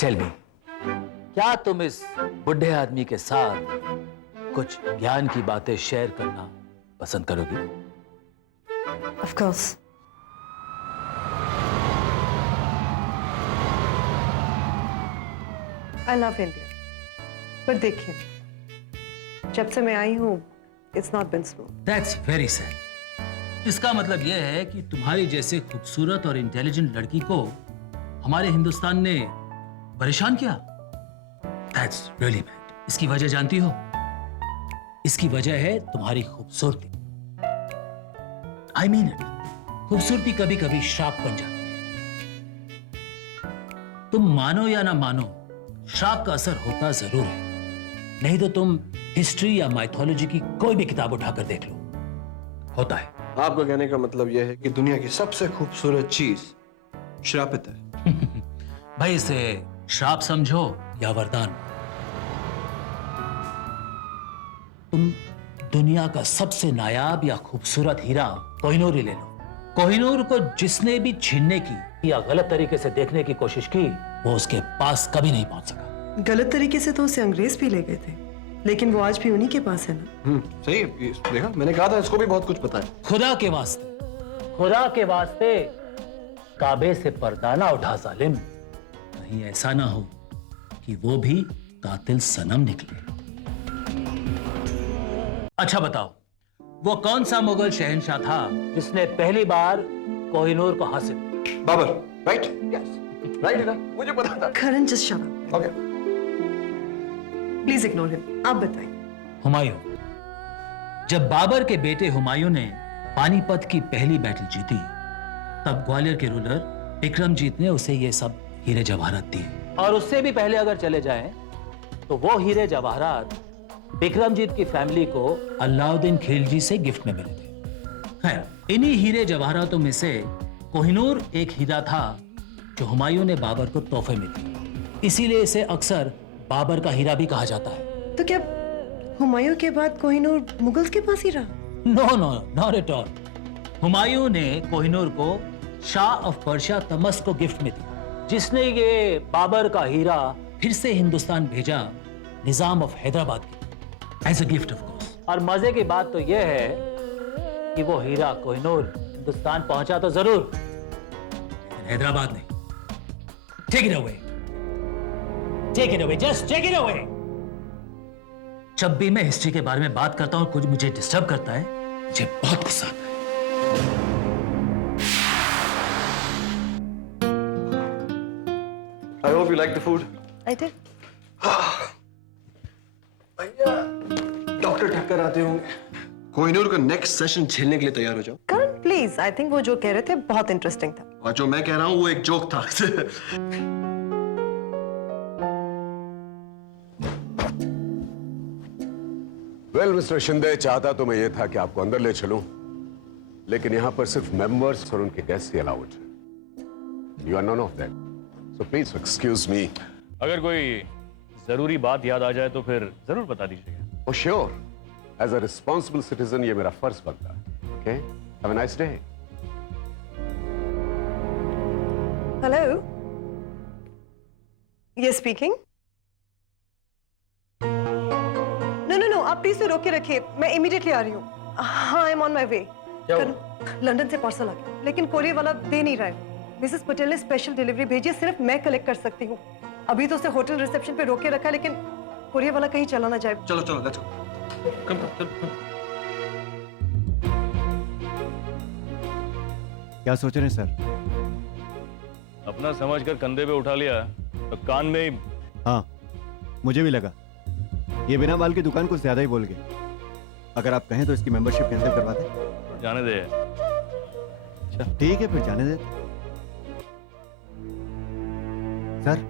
Tell me, क्या तुम इस बुढ़े आदमी के साथ कुछ ज्ञान की बातें शेयर करना पसंद करोगी? Of course. I love India. पर देखिए, जब से मैं आई हूँ, it's not been smooth. That's very sad. इसका मतलब यह है कि तुम्हारी जैसे खूबसूरत और इंटेलिजेंट लड़की को हमारे हिंदुस्तान ने परेशान किया. That's really bad. इसकी वजह जानती हो? इसकी वजह है तुम्हारी खूबसूरती. I mean it. खूबसूरती कभी कभी श्राप बन जाती है. तुम मानो या ना मानो, श्राप का असर होता जरूर है. नहीं तो तुम हिस्ट्री या माइथोलॉजी की कोई भी किताब उठाकर देख लो, होता है. आपका कहने का मतलब यह है कि दुनिया की सबसे खूबसूरत चीज श्रापित है. भाई इसे श्राप समझो या वरदान. तुम दुनिया का सबसे नायाब या खूबसूरत हीरा कोहिनूर ही ले लो. कोहिनूर को जिसने भी छीनने की या गलत तरीके से देखने की कोशिश की, वो उसके पास कभी नहीं पहुंच सका. गलत तरीके से तो उसे अंग्रेज भी ले गए थे, लेकिन वो आज भी उन्हीं के पास है ना. सही है. ये देखा, मैंने कहा था इसको भी बहुत कुछ पता है. खुदा के वास्ते काबे से पर्दा ना उठा जालिम. कहीं ऐसा ना हो कि वो भी कातिल सनम निकले. अच्छा बताओ, वो कौन सा मुगल शहंशाह था जिसने पहली बार कोहिनूर को हासिल? बाबर, राइट? यस, राइट है ना? मुझे पता था. करण, just shut up. Okay. Please ignore him. आप बताइए. हुमायूं. जब बाबर के बेटे हुमायूं ने पानीपत की पहली बैटल जीती, तब ग्वालियर के रूलर विक्रमजीत ने उसे ये सब हीरे जवाहरात दिए. और उससे भी पहले अगर चले जाएं, तो वो हीरे जवाहरात विक्रमजीत की फैमिली को अलाउद्दीन खिलजी से गिफ्ट में मिले थे. खैर, इन्हीं हीरे जवाहरातों में से कोहिनूर एक हीरा था जो हुमायूं ने बाबर को तोहफे में दी. इसीलिए इसे अक्सर बाबर का हीरा भी कहा जाता है. तो क्या हुमायूं के बाद कोहिनूर मुगल्स के पास ही रहा? No no, not at all. Humayun ने कोहिनूर को शाह ऑफ पर्शिया तमस को गिफ्ट में दिया, जिसने ये बाबर का हीरा फिर से हिंदुस्तान भेजा निजाम ऑफ हैदराबाद के as a gift of course. और मजे की बात तो यह है कि वो हीरा कोहिनूर हिंदुस्तान पहुंचा तो जरूर, लेकिन हैदराबाद नहीं. Take it away, take it away, just take it away. जब भी मैं हिस्ट्री के बारे में बात करता हूं, कुछ मुझे डिस्टर्ब करता है, मुझे बहुत गुस्सा आता है. I hope you like the food. I did. भैया, डॉक्टर ठक्कर आते होंगे. कोहिनूर का नेक्स्ट सेशन झेलने के लिए तैयार हो जाओ. करण, प्लीज. आई थिंक वो जो कह रहे थे बहुत इंटरेस्टिंग था. और जो मैं कह रहा हूं वो एक जोक था. वेल मिस्टर शिंदे, चाहता तो मैं ये था कि आपको अंदर ले चलूं, लेकिन यहां पर सिर्फ मेंबर्स और उनके गेस्ट ही अलाउड हैं. You are none of them, so please excuse me. अगर कोई जरूरी बात याद आ जाए तो फिर जरूर बता दीजिएगा. Oh sure, as a responsible citizen ये मेरा फर्ज बनता है. Okay, have a nice day. Hello, ये स्पीकिंग. नो, आप प्लीज तो रोके रखिए. मैं इमीडिएटली आ रही हूँ. हाँ, I am on my way. London से पार्सल आ गया, लेकिन कोरियर वाला दे नहीं रहा है. मिसेस पटेल ने स्पेशल डिलीवरी भेजी है, सिर्फ मैं कलेक्ट कर सकती हूँ. अभी तो उसे होटल रिसेप्शन पे रोके रखा, लेकिन कोरियर वाला कहीं चला ना जाए. चलो चलो, लेट्स गो. कम. क्या सोच रहे हैं सर? अपना समझकर कंधे पे उठा लिया तो कान में ही. हाँ, मुझे भी लगा. ये बिना बाल की दुकान कुछ ज्यादा ही बोल गए. अगर आप कहें तो इसकी मेंबरशिप कैंसिल करवा दें. जाने दे. अच्छा ठीक है, फिर जाने दे. सर,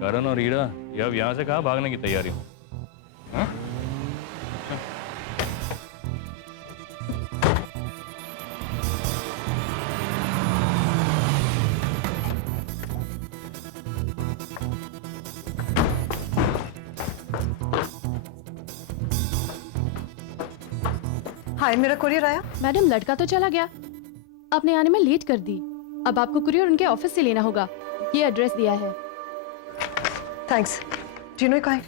करण और हीरा ये अब यहां से कहां भागने की तैयारी हो? हाँ? हाय, मेरा कोरियर आया. मैडम, लड़का तो चला गया, आपने आने में लेट कर दी. अब आपको कुरियर उनके ऑफिस से लेना होगा। ये एड्रेस दिया है। थैंक्स। डू यू नो कहाँ है?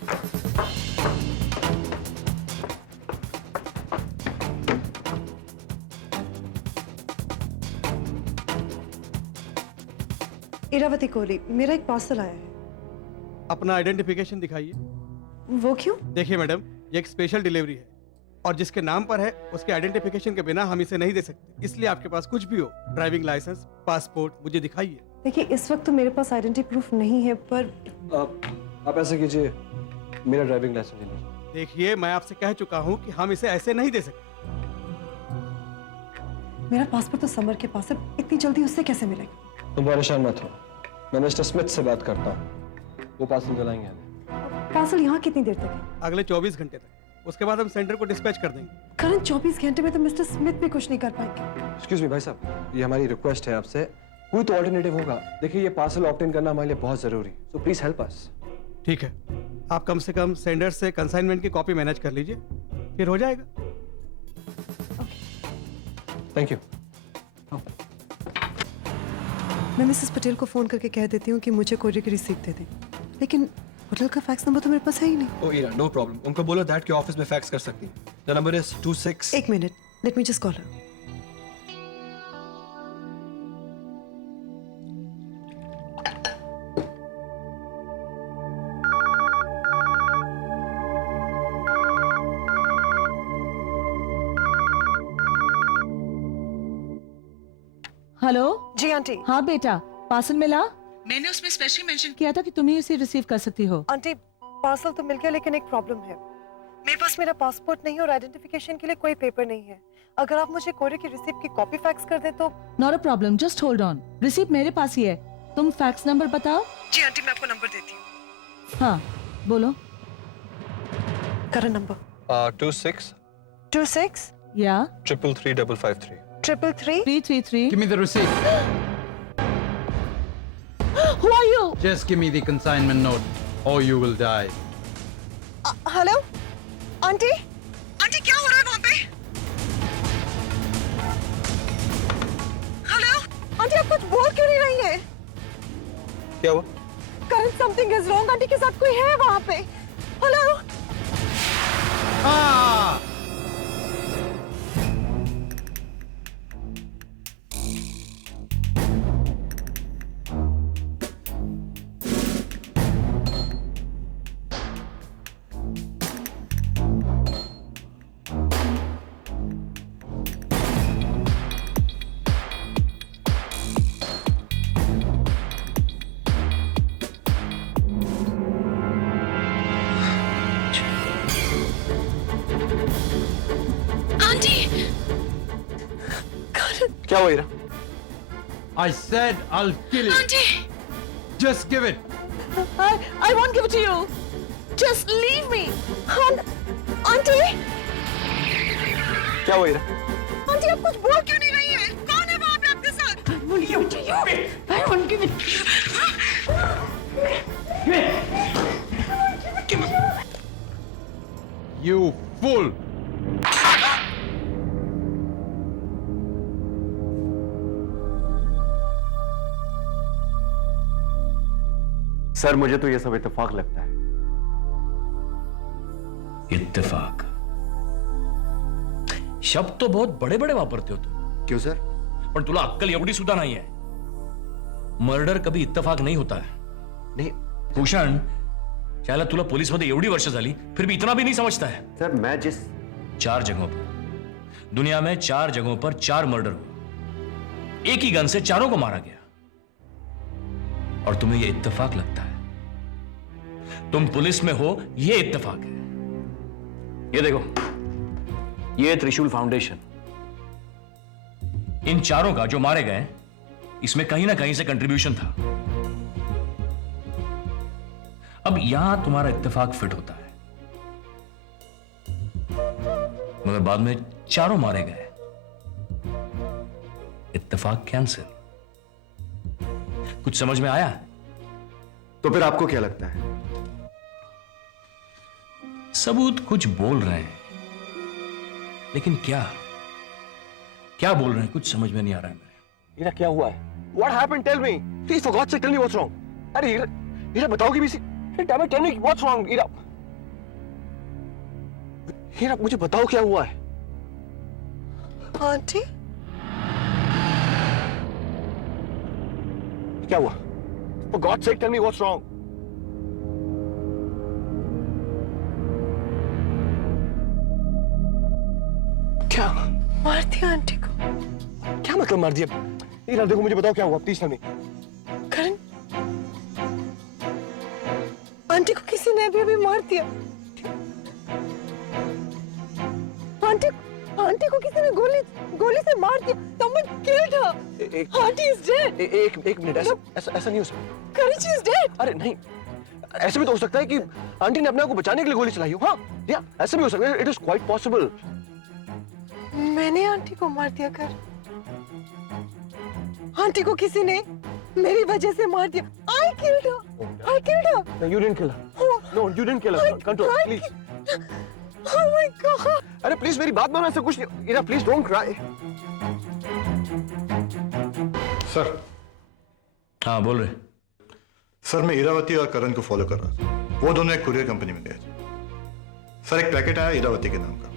इरावती कोहली, मेरा एक पार्सल आया है। अपना आइडेंटिफिकेशन दिखाइए। वो क्यों? देखिए मैडम, ये एक स्पेशल डिलीवरी है और जिसके नाम पर है उसके आइडेंटिफिकेशन के बिना हम इसे नहीं दे सकते। इसलिए आपके पास कुछ भी हो, ड्राइविंग लाइसेंस, पासपोर्ट, मुझे दिखाइए। देखिए, इस वक्त तो मेरे पास आइडेंटिटी प्रूफ नहीं है, पर आप ऐसे कीजिए, मेरा ड्राइविंग लाइसेंस ले लीजिए। देखिए, मैं आपसे कह चुका हूँ कि हम इसे ऐसे नहीं दे सकते। मेरा पासपोर्ट तो समर के पास है, इतनी जल्दी उससे कैसे मिलेगा? तुम परेशान मत हो, मैं मिस्टर स्मिथ से बात करता हूँ, वो पार्सल दिलाएंगे हमें। पार्सल यहाँ कितनी देर तक है? अगले 24 घंटे तक। उसके बाद हम सेंटर को डिस्पैच कर देंगे। करंट 24 घंटे में तो मिस्टर स्मिथ भी कुछ नहीं कर पाएंगे। एक्सक्यूज मी भाई साहब, ये हमारी रिक्वेस्ट है आपसे, कोई तो ऑल्टरनेटिव होगा। देखिए, ये पार्सल ऑब्टेन करना हमारे लिए बहुत जरूरी, सो प्लीज हेल्प अस। ठीक है, आप कम से कम सेंडर से कंसाइनमेंट की कॉपी मैनेज कर लीजिए, फिर हो जाएगा। Thank you. मैं मिसेस पटेल को फोन करके कह देती हूँ कि मुझे कोरियर की रिसीप्ट दे दें, लेकिन होटल का फैक्स नंबर तो मेरे पास है ही नहीं। ओ इरा, नो प्रॉब्लम, उनको बोलो दैट के ऑफिस में फैक्स कर सकती हैं। The number is 26। एक minute, let me just call her. Hello. जी आंटी। हाँ बेटा, पार्सल मिला? मैंने उसमें स्पेशली मेंशन किया था कि तुम ही उसे रिसीव कर सकती हो। आंटी, पार्सल तो मिल गया, लेकिन एक प्रॉब्लम है। मेरे पास मेरा पासपोर्ट नहीं है और आइडेंटिफिकेशन के लिए कोई पेपर नहीं है। अगर आप मुझे कोरियर की रिसीप्ट की कॉपी फैक्स कर दें तो। Not a problem, just hold on. Receipt मेरे पास ही है, तुम फैक्स नंबर बताओ। जी आंटी, मैं आपको नंबर देती हूँ। हाँ बोलो। करंट नंबर 26 या 333 333 333। Give me the receipt. Who are you? Just give me the consignment note, or you will die. Hello aunty, aunty क्या हो रहा है वहाँ पे? हेलो आंटी, आप कुछ बोल क्यों नहीं रही है? क्या हुआ? Current something is wrong. Aunty के साथ कोई है वहाँ पे। हेलो। Ah! क्या हुआ इरा? I said I'll kill you. Auntie! Just give it. I won't give it to you. Just leave me. Aunty, क्या हुआ इरा? आंटी आप कुछ बोल क्यों नहीं रही है? कौन है वहाँ पे आपके साथ? I won't give it to you. I won't give it to you. You fool! Sir, मुझे तो ये सब इत्तेफाक लगता है। इत्तेफाक शब्द तो बहुत बड़े बड़े वापरते हो तुम। क्यों सर? पण तुला अक्कल एवढी सुद्धा नाहीये। मर्डर कभी इत्तेफाक नहीं होता है। नहीं भूषण, शायद तुला पुलिस मध्ये एवढी वर्ष झाली फिर भी इतना भी नहीं समझता है। सर, मैं जिस 4 जगहों पर, दुनिया में 4 जगहों पर 4 मर्डर हुए, एक ही गन से चारों को मारा गया, और तुम्हें यह इत्तेफाक लगता है? तुम पुलिस में हो, यह इत्तेफाक है। ये देखो, ये त्रिशूल फाउंडेशन, इन चारों का जो मारे गए इसमें कहीं ना कहीं से कंट्रीब्यूशन था। अब यहां तुम्हारा इत्तेफाक फिट होता है, मगर बाद में चारों मारे गए, इत्तेफाक कैंसिल। कुछ समझ में आया? तो फिर आपको क्या लगता है? सबूत कुछ बोल रहे हैं, लेकिन क्या क्या बोल रहे हैं कुछ समझ में नहीं आ रहा है मेरे। इरा क्या हुआ है? What happened? Tell me. Please, for God's sake, tell me what's wrong. अरे हीरा बताओ कि BC. Damn it, tell me what's wrong, हीरा. हीरा मुझे बताओ क्या हुआ है? आंटी क्या हुआ? For God's sake, tell me what's wrong. क्या? मार दिया आंटी को। क्या मतलब मार दिया? हीरा देखो मुझे बताओ क्या हुआ? Please tell me. Karan aunty को किसी ने अभी मार दिया। आंटी को किसी ने गोली से मार दिया। Someone killed her. Auntie is dead. एक मिनट, ऐसा नहीं हो सकता. Karan, she is dead. अरे नहीं, ऐसे भी तो हो सकता है कि आंटी ने अपने आप को बचाने के लिए गोली चलाई हो. हाँ, या ऐसे भी हो सकता है. It is quite possible. मैंने आंटी को मार दिया कर। आंटी को किसी ने मेरी वजह से मार दिया। I killed her. I killed her. No, you didn't kill her. Oh. No, you didn't kill her. Control, please. Oh my God. अरे प्लीज मेरी बात मानो, ऐसा कुछ नहीं. हीरा प्लीज डोंट क्राई. सर. हाँ बोल रहे. सर मैं इरावती और करण को फॉलो कर रहा था. वो दोनों एक कुरियर कंपनी में गए थे. सर एक पैकेट आया इरावती के नाम का.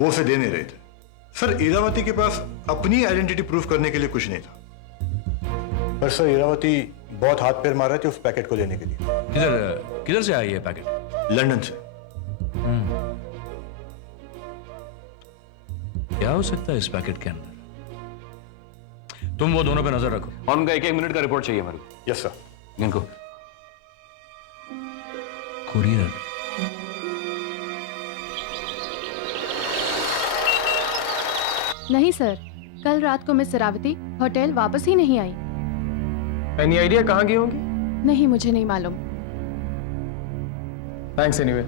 वो उसे दे नहीं रहे थे. सर इरावती के पास अपनी आइडेंटिटी प्रूफ करने के लिए कुछ नहीं था. पर सर इरावती बहुत हाथ पैर मार रहे थे उस पैकेट को लेने के लिए. किधर से आई ये पैकेट? लंदन से. क्या हो सकता है इस पैकेट के अंदर? तुम वो दोनों पे नजर रखो. और उनका 1-1 मिनट का रिपोर्ट चाहिए मेरे को. Yes sir. इनको कुरियर. नहीं सर, कल रात को मिस इरावती होटल वापस ही नहीं आई। एनी आइडिया कहाँ गई होंगी? नहीं, मुझे नहीं मालूम। Thanks anyway.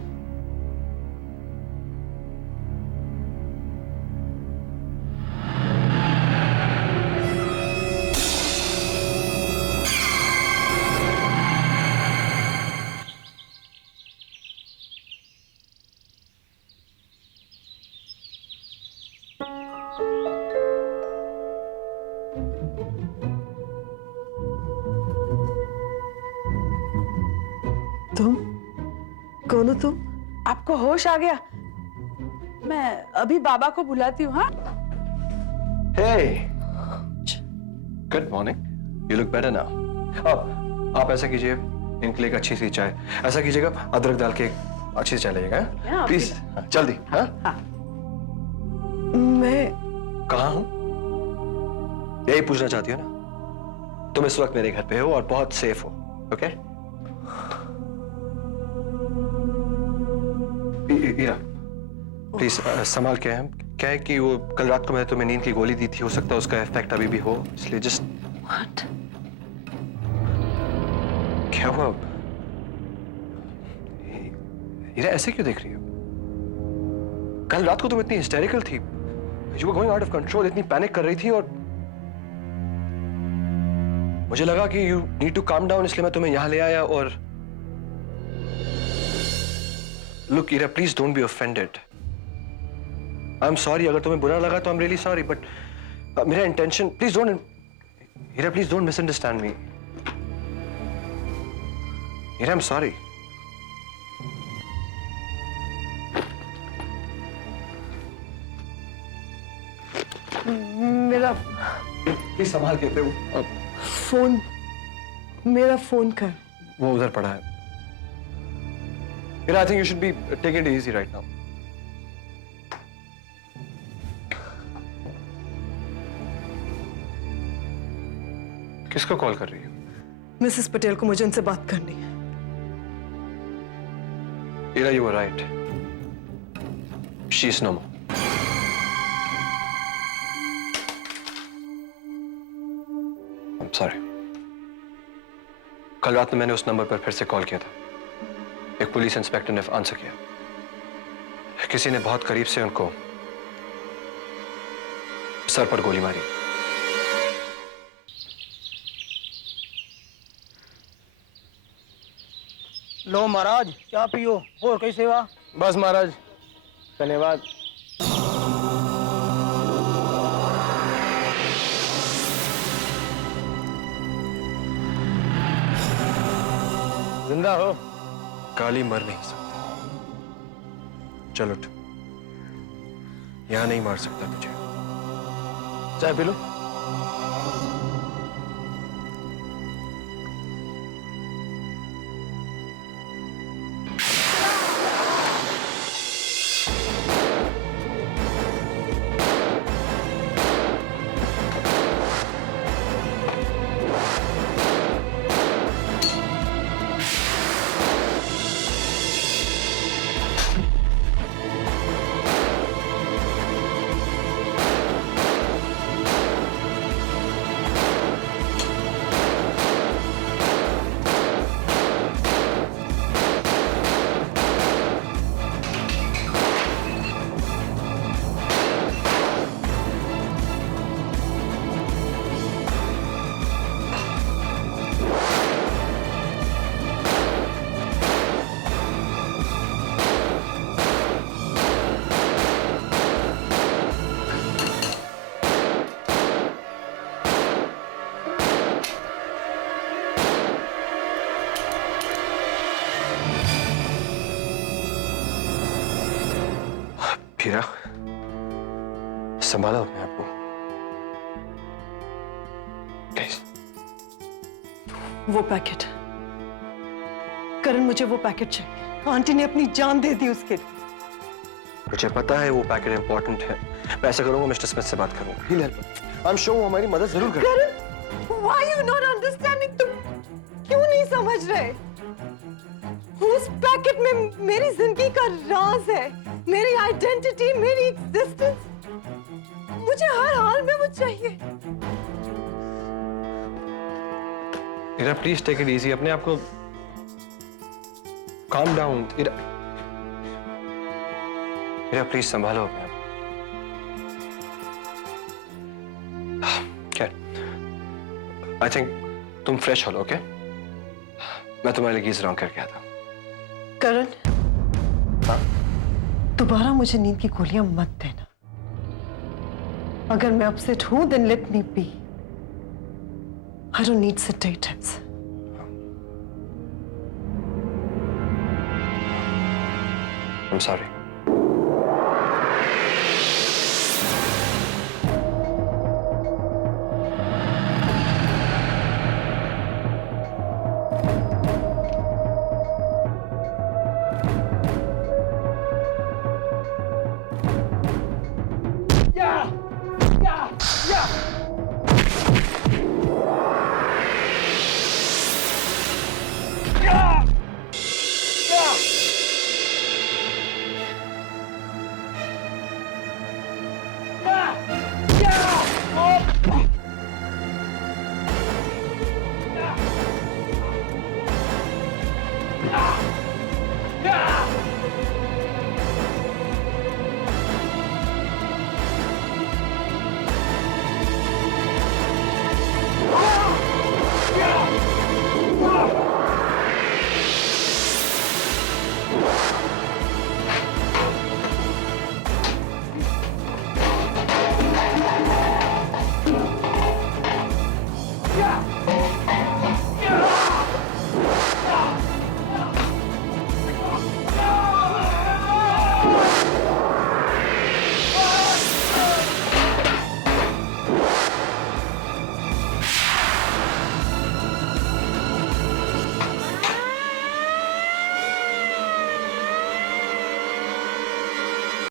तुम कौन हो तुम? आपको होश आ गया? मैं अभी बाबा को बुलाती हूँ। हाँ Hey, good morning. You look better now. आप ऐसा कीजिए, इनके लिए एक अच्छी सी चाय. ऐसा कीजिएगा, अदरक डाल के एक अच्छी चाय लाइएगा. प्लीज जल्दी. हाँ मैं कहाँ हूँ यही पूछना चाहती हो ना? तुम इस वक्त मेरे घर पे हो और बहुत सेफ हो. ओके? हीरा प्लीज संभाल के. हम क्या है कि वो कल रात को मैंने तुम्हें नींद की गोली दी थी, हो सकता है उसका इफेक्ट अभी भी हो, इसलिए जस्ट. What? क्या हुआ? हीरा ऐसे क्यों देख रही हो? कल रात को तुम इतनी हिस्टेरिकल थी, you were going out of control, इतनी पैनिक कर रही थी और मुझे लगा कि you need to calm down, इसलिए मैं तुम्हें यहां ले आया. और look Heera, please don't be offended. I am sorry, अगर तुम्हें बुरा लगा तो I am really sorry, but मेरा intention, please don't Heera, please don't misunderstand me. Heera, I am sorry. मेरा प्लीज संभाल के. फोन, मेरा फोन कर. वो उधर पड़ा है. Heera, I think you should be taking it easy right now. किसको कॉल कर रही हो? मिसेस पटेल को मुझे उनसे बात करनी है. हीरा, you were right. She's no more. I'm sorry. कल रात में मैंने उस नंबर पर फिर से कॉल किया था. एक पुलिस इंस्पेक्टर ने आंसर किया. किसी ने बहुत करीब से उनको सर पर गोली मारी. लो महाराज, क्या पियो और कई सेवा? बस महाराज, धन्यवाद. जिंदा हो? काली मर नहीं सकता। चल उठ, यहां नहीं मार सकता तुझे। चाय पी लो। हीरा, संभालो अपने आप को। Guys, वो पैकेट, करण, मुझे वो पैकेट चाहिए। आंटी ने अपनी जान दे दी उसके लिए। मुझे पता है वो पैकेट इंपॉर्टेंट है। मैं ऐसा करूंगा, मिस्टर स्मिथ से बात करूंगा। आई एम श्योर वो हमारी मदद जरूर करेंगे। करण, why you not understanding? तुम क्यों नहीं समझ रहे? उस पैकेट में मेरी जिंदगी का राज है, मेरी आइडेंटिटी, मेरी एग्जिस्टेंस। मुझे हर हाल में वो चाहिए। हीरा, प्लीज टेक इट इजी, अपने आप को calm down। हीरा, प्लीज संभालो अपने आप। क्या? आई थिंक तुम फ्रेश हो लो, ओके? मैं तुम्हारे लिए गीजर ऑन करके आता हूं। करण, हाँ? दोबारा मुझे नींद की गोलियां मत देना। अगर मैं अपसेट हूं, then let me be. I don't need sedatives. I'm sorry.